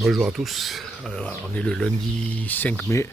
Bonjour à tous, on est le lundi 5 mai,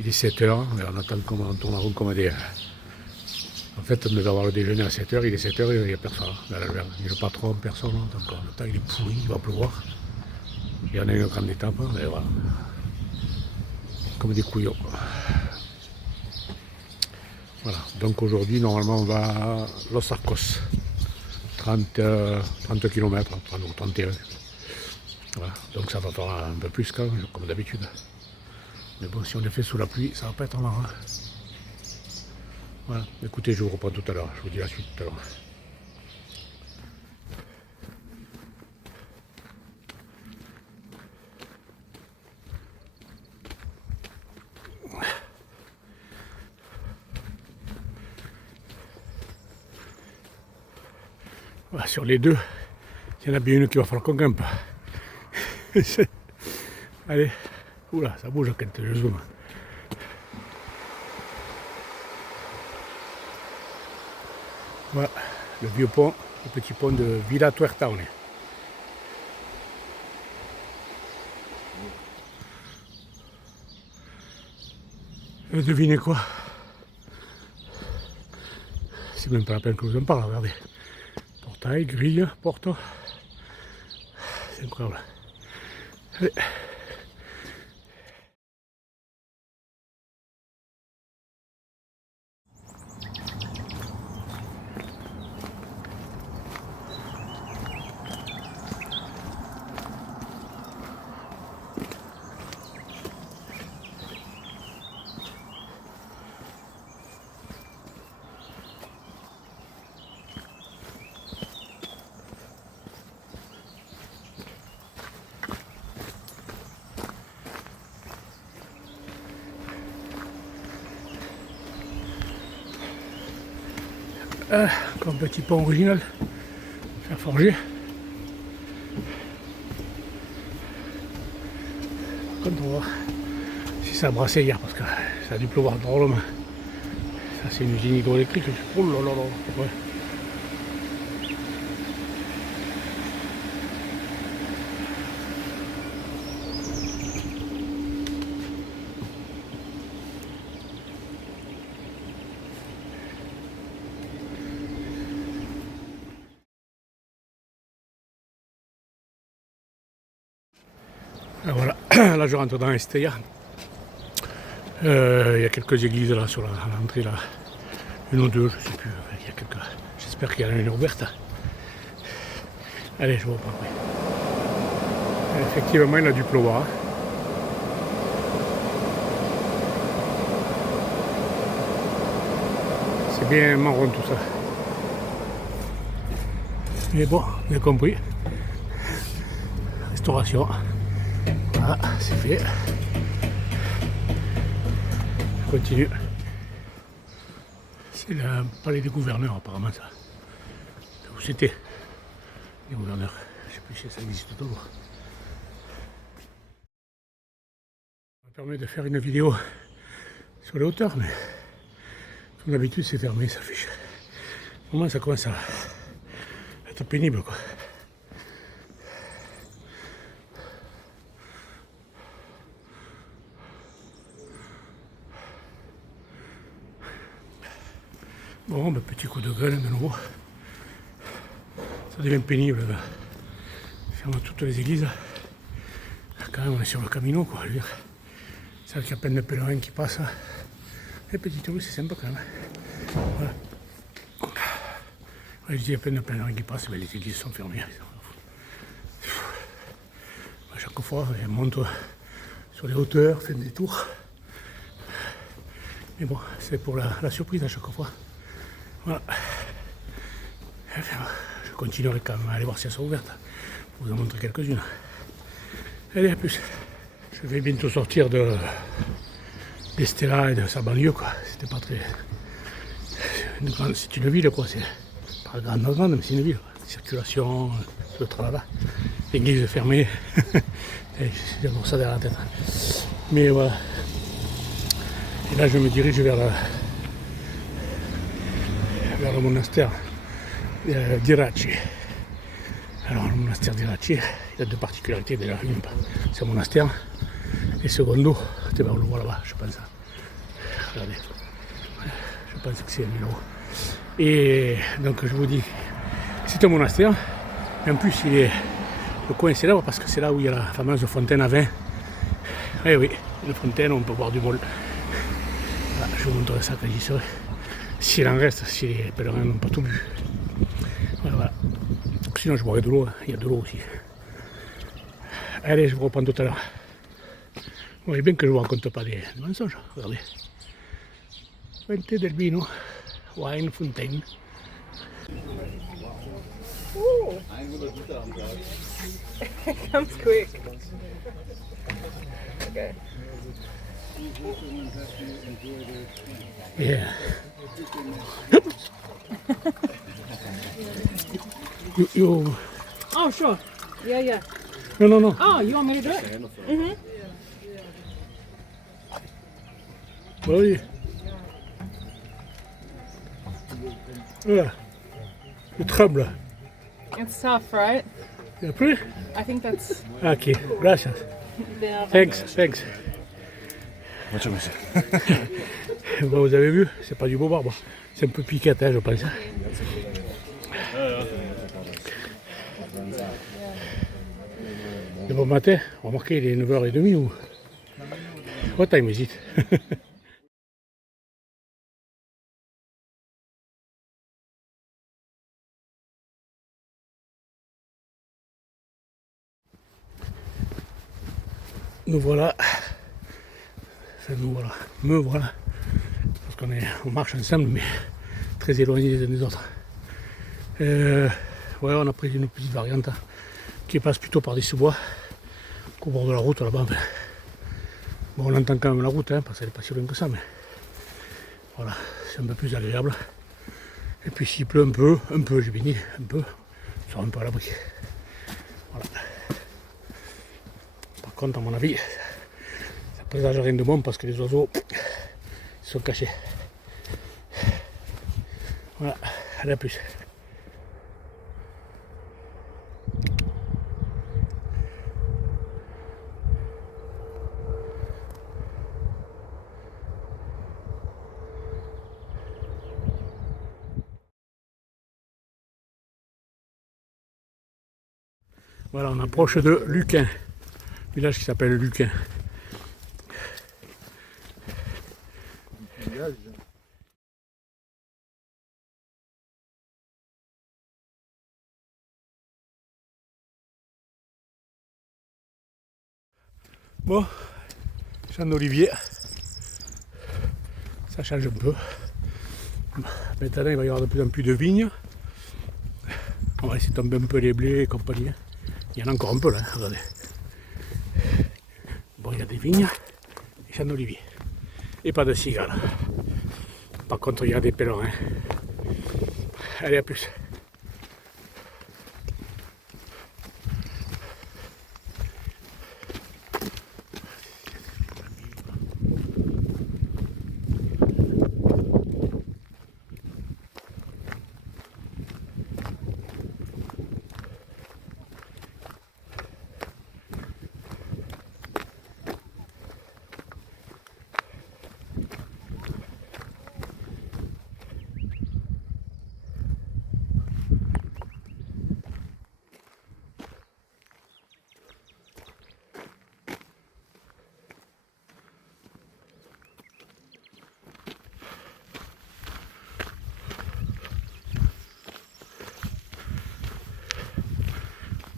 il est 7h, on attend qu'on tourne en rond comme des... En fait on devait avoir le déjeuner à 7h, il est 7h et il n'y a personne, il y a le patron, personne, donc le temps il est pourri, il va pleuvoir. Il y en a une grande étape, et voilà, comme des couillons. Voilà, donc aujourd'hui normalement on va à Los Arcos, 30 km, 30 ou 31. Voilà, donc ça va faire un peu plus quand même, comme d'habitude. Mais bon, si on est fait sous la pluie, ça va pas être marrant. Voilà, écoutez, je vous reprends tout à l'heure, je vous dis la suite tout à l'heure. Voilà, sur les deux, il y en a bien une qui va falloir qu'on grimpe. Allez, oula, ça bouge quand je zoome. Voilà, le vieux pont, le petit pont de Villa Tuertoune. Devinez quoi? C'est même pas la peine que je vous en parle, regardez. Portail, grille, porte. C'est incroyable. Allez. Encore un petit pont original, faire forger. Par contre, on va voir si ça a brassé hier parce que ça a dû pleuvoir drôlement. Ça, c'est une usine hydroélectrique. Oh là là là, ouais. Et voilà, là je rentre dans Estella. Il y a quelques églises là sur l'entrée là. Une ou deux, je sais plus. Il y a quelques. J'espère qu'il y en a une ouverte. Allez, je vous reprends après. Effectivement, il a dû pleuvoir. C'est bien marron tout ça. Mais bon, vous avez compris. Restauration. Voilà, c'est fait. Je continue. C'est le palais des gouverneurs apparemment ça. Où c'était les gouverneurs. Je sais plus si ça existe toujours. Ça me permet de faire une vidéo sur les hauteurs, mais comme d'habitude c'est fermé, ça fait. Au moment ça commence à être pénible quoi. Bon, ben, petit coup de gueule de nouveau. Ça devient pénible. Là. Ferme toutes les églises. Là, quand même, on est sur le Camino, quoi. C'est vrai qu'il y a plein de pèlerins qui passent. Les petites rues, c'est sympa quand même. Voilà. Ouais, je dis, il y a plein de pèlerins qui passent, mais les églises sont fermées. À chaque fois, elles montent sur les hauteurs, font des tours. Mais bon, c'est pour la surprise à chaque fois. Voilà. Je continuerai quand même à aller voir si elles sont ouvertes pour vous en montrer quelques-unes. Allez, à plus. Je vais bientôt sortir d'Estella et de sa banlieue, quoi. C'était pas très. C'est une ville, quoi. C'est pas grande, mais c'est une ville. Circulation, le tralala. L'église est fermée. J'ai pour ça derrière la tête. Mais voilà. Et là, je me dirige vers le monastère d'Irachi. Alors le monastère des Ratiers, il a deux particularités déjà. Une, c'est un monastère. Et secondo, on le voit là-bas, je pense. Regardez. Je pense que c'est 1000 euros. Et donc je vous dis, c'est un monastère. Et en plus, le coin est célèbre parce que c'est là où il y a la fameuse fontaine à vin. Eh oui, une fontaine où on peut boire du bol. Voilà, je vous montrerai ça quand j'y serai. S'il en reste, si les pèlerins n'ont pas tout bu. Voilà. Sinon, je boirai de l'eau. Il y a de l'eau aussi. Allez, je vous reprends tout à l'heure. Vous voyez bien que je ne vous raconte pas des mensonges. Regardez. Vente del vino. Wine Fontaine. Comes quick. Okay. Yeah. you. Oh, sure. Yeah, yeah. No. Oh, you want me to do it? Mm-hmm. Oui. Voilà. Le tremble. It's tough, right? Il y a plus? I think that's Ok, gracias. the Thanks. Bon, vous avez vu, c'est pas du beau barbe. C'est un peu piquette, hein, je pense. Le bon matin, remarquez, il est 9h30 ou... What time is it? Nous voilà. Enfin, me voilà. Parce on marche ensemble, mais très éloignés les uns des autres. Ouais, on a pris une petite variante qui passe plutôt par des sous-bois qu'au bord de la route là-bas. Bon, on entend quand même la route, hein, parce qu'elle n'est pas si loin que ça, mais voilà, c'est un peu plus agréable. Et puis s'il pleut un peu, j'ai bien dit, un peu, on sera un peu à l'abri. Voilà. Par contre, à mon avis, ça présage rien de bon parce que les oiseaux sont cachés. Voilà, allez à plus. Voilà, on approche de Luquin, village qui s'appelle Luquin. Bon, champ d'olivier, ça change un peu. Maintenant, il va y avoir de plus en plus de vignes. On va laisser tomber un peu les blés et compagnie. Il y en a encore un peu là, regardez. Bon, il y a des vignes, des champs d'olivier. Et pas de cigales. Par contre, il y a des pèlerins. Allez, à plus.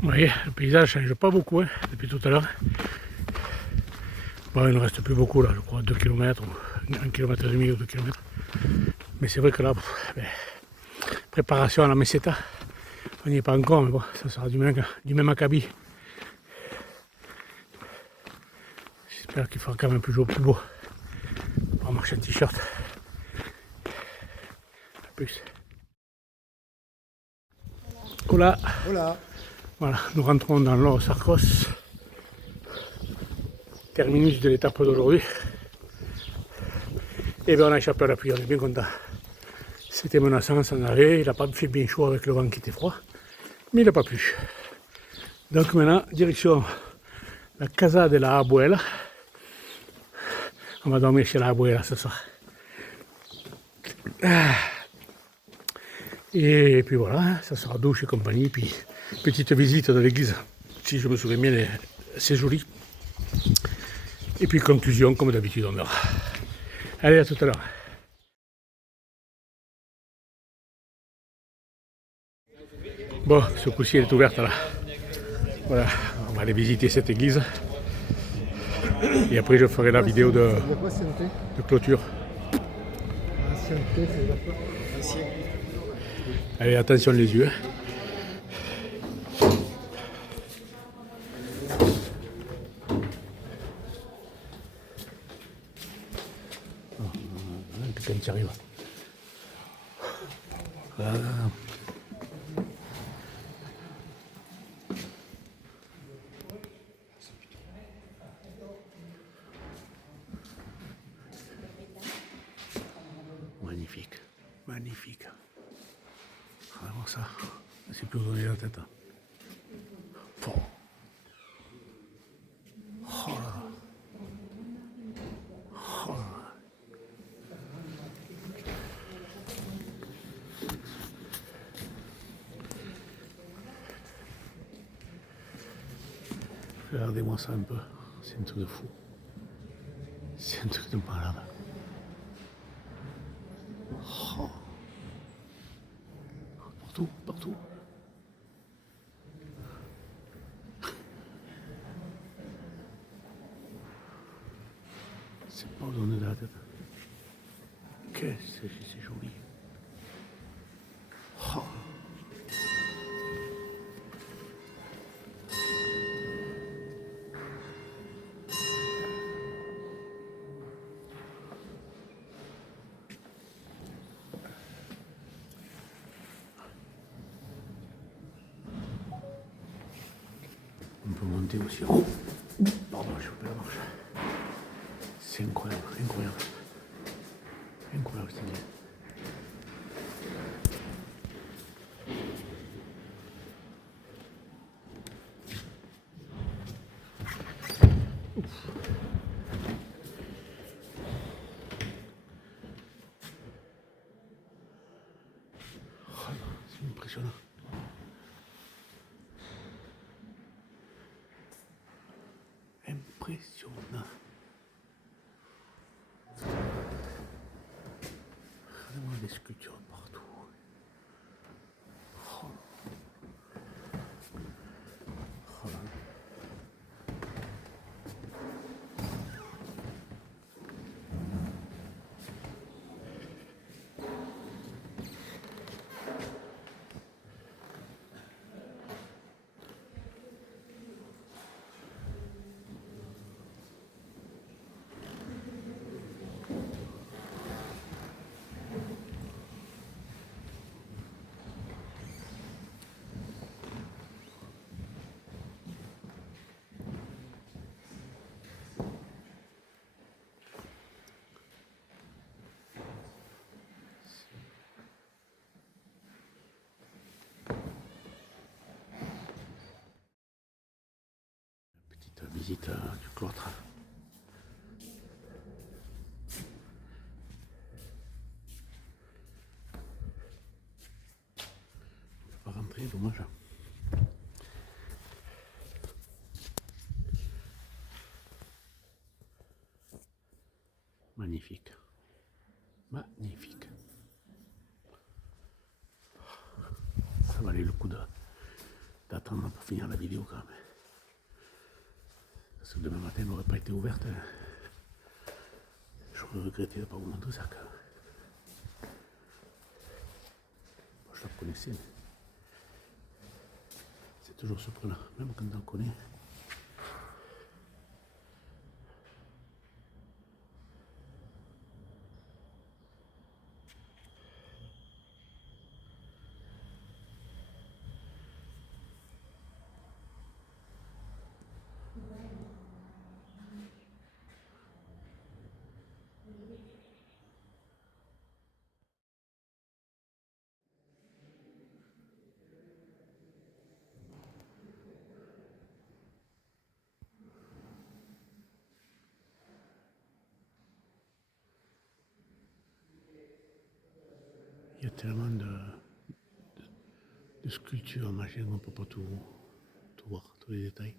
Vous voyez, le paysage ne change pas beaucoup hein, depuis tout à l'heure. Bon, il ne reste plus beaucoup là, je crois, 2 km ou 1 km et demi ou 2 km. Mais c'est vrai que là, préparation à la meseta, on n'y est pas encore, mais bon, ça sera du même acabit. J'espère qu'il fera quand même plus beau. On va marcher en t-shirt. A plus. Hola. Voilà, nous rentrons dans Los Arcos, terminus de l'étape d'aujourd'hui. Et bien on a échappé à la pluie, on est bien content. C'était menaçant, ça en avait, il n'a pas fait bien chaud avec le vent qui était froid. Mais il n'a pas plu. Donc maintenant, direction la Casa de la Abuela. On va dormir chez la Abuela ce soir. Et puis voilà, ça sera douche et compagnie. Puis petite visite de l'église, si je me souviens bien, elle est assez jolie. Et puis conclusion, comme d'habitude, on verra. Allez, à tout à l'heure. Bon, ce coup-ci, elle est ouverte là. Voilà, on va aller visiter cette église. Et après, je ferai la vidéo de clôture. Allez, attention les yeux. Quelqu'un qui arrive. Voilà. Magnifique, magnifique. Vraiment ça, c'est plus donner la tête. Oh. Oh là là. Oh là là. Regardez-moi ça un peu, c'est un truc de fou. C'est un truc de malade. Oh. Partout, partout. C'est pas donner de la tête. Qu'est-ce que c'est joli. Oh. On peut monter aussi. Oh. Pardon, j'ai coupé la marche. C'est incroyable, incroyable. Incroyable, c'est bien. Oh, c'est impressionnant. Impressionnant. Vraiment des sculptures partout. Oh. Oh là. Petite visite du cloître. On peut pas rentrer, dommage. Magnifique. Magnifique. Ça valait le coup d'attendre pour finir la vidéo quand même. Parce que demain matin elle n'aurait pas été ouverte. J'aurais regretté de ne pas vous montrer ça quand même. Bon, je la connaissais, mais c'est toujours surprenant, même quand on connaît. Il y a tellement de sculptures, machin, on ne peut pas tout voir, tous les détails.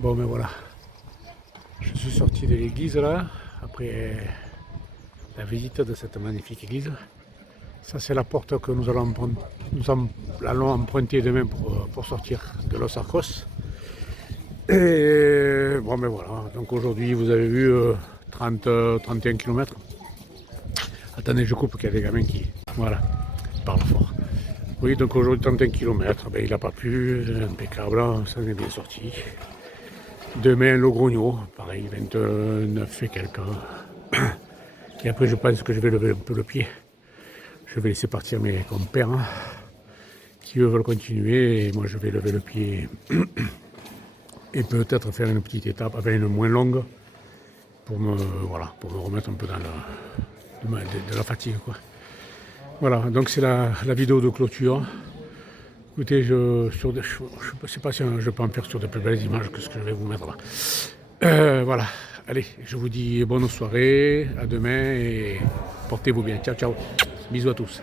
Bon, mais voilà, je suis sorti de l'église là, après la visite de cette magnifique église. Ça, c'est la porte que nous allons emprunter demain pour sortir de Los Arcos. Et bon, mais voilà, donc aujourd'hui, vous avez vu 31 km. Attendez, je coupe, qu'il y a des gamins qui, voilà, parlent fort. Oui, donc aujourd'hui, 31 km, ben, il n'a pas plu, impeccable, ça est bien sorti. Demain, Logrogno, pareil, 29 et quelques. Et après, je pense que je vais lever un peu le pied. Je vais laisser partir mes compères qui eux veulent continuer. Et moi, je vais lever le pied et peut-être faire une petite étape, enfin une moins longue, pour me remettre un peu dans de la fatigue, quoi. Voilà, donc c'est la vidéo de clôture. Écoutez, je ne sais pas si je peux en faire sur de plus belles images que ce que je vais vous mettre là. Voilà, allez, je vous dis bonne soirée, à demain et portez-vous bien. Ciao, ciao. Bisous à tous.